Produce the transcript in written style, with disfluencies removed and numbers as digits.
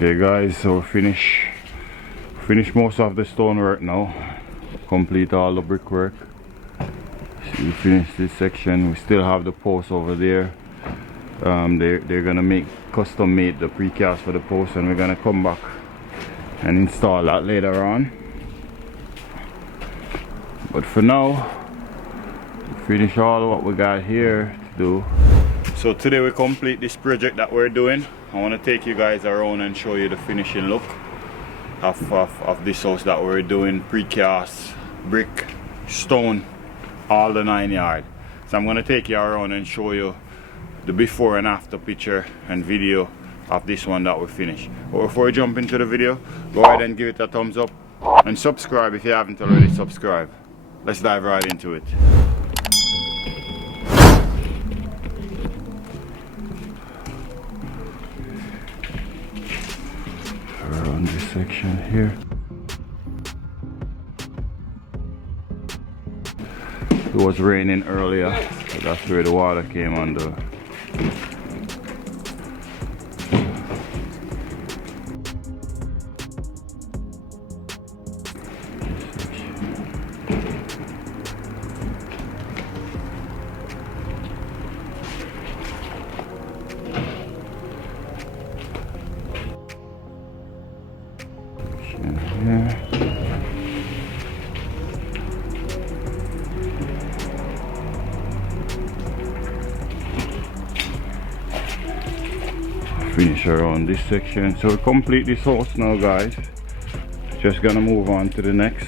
Okay guys, so finish most of the stonework now. Complete all the brickwork. So we finished this section. We still have the post over there. They're gonna custom made the precast for the post, and we're gonna come back and install that later on. But for now, we finish all what we got here to do. So today we complete this project that we're doing. I want to take you guys around and show you the finishing look of this house that we're doing. Precast, brick, stone, all the 9 yards. So I'm going to take you around and show you the before and after picture and video of this one that we finished. But before we jump into the video, go ahead and give it a thumbs up and subscribe if you haven't already subscribed. Let's dive right into it. Around this section here, it was raining earlier, so that's where the water came under. Finish around this section. So we complete this house now guys. Just gonna move on to the next.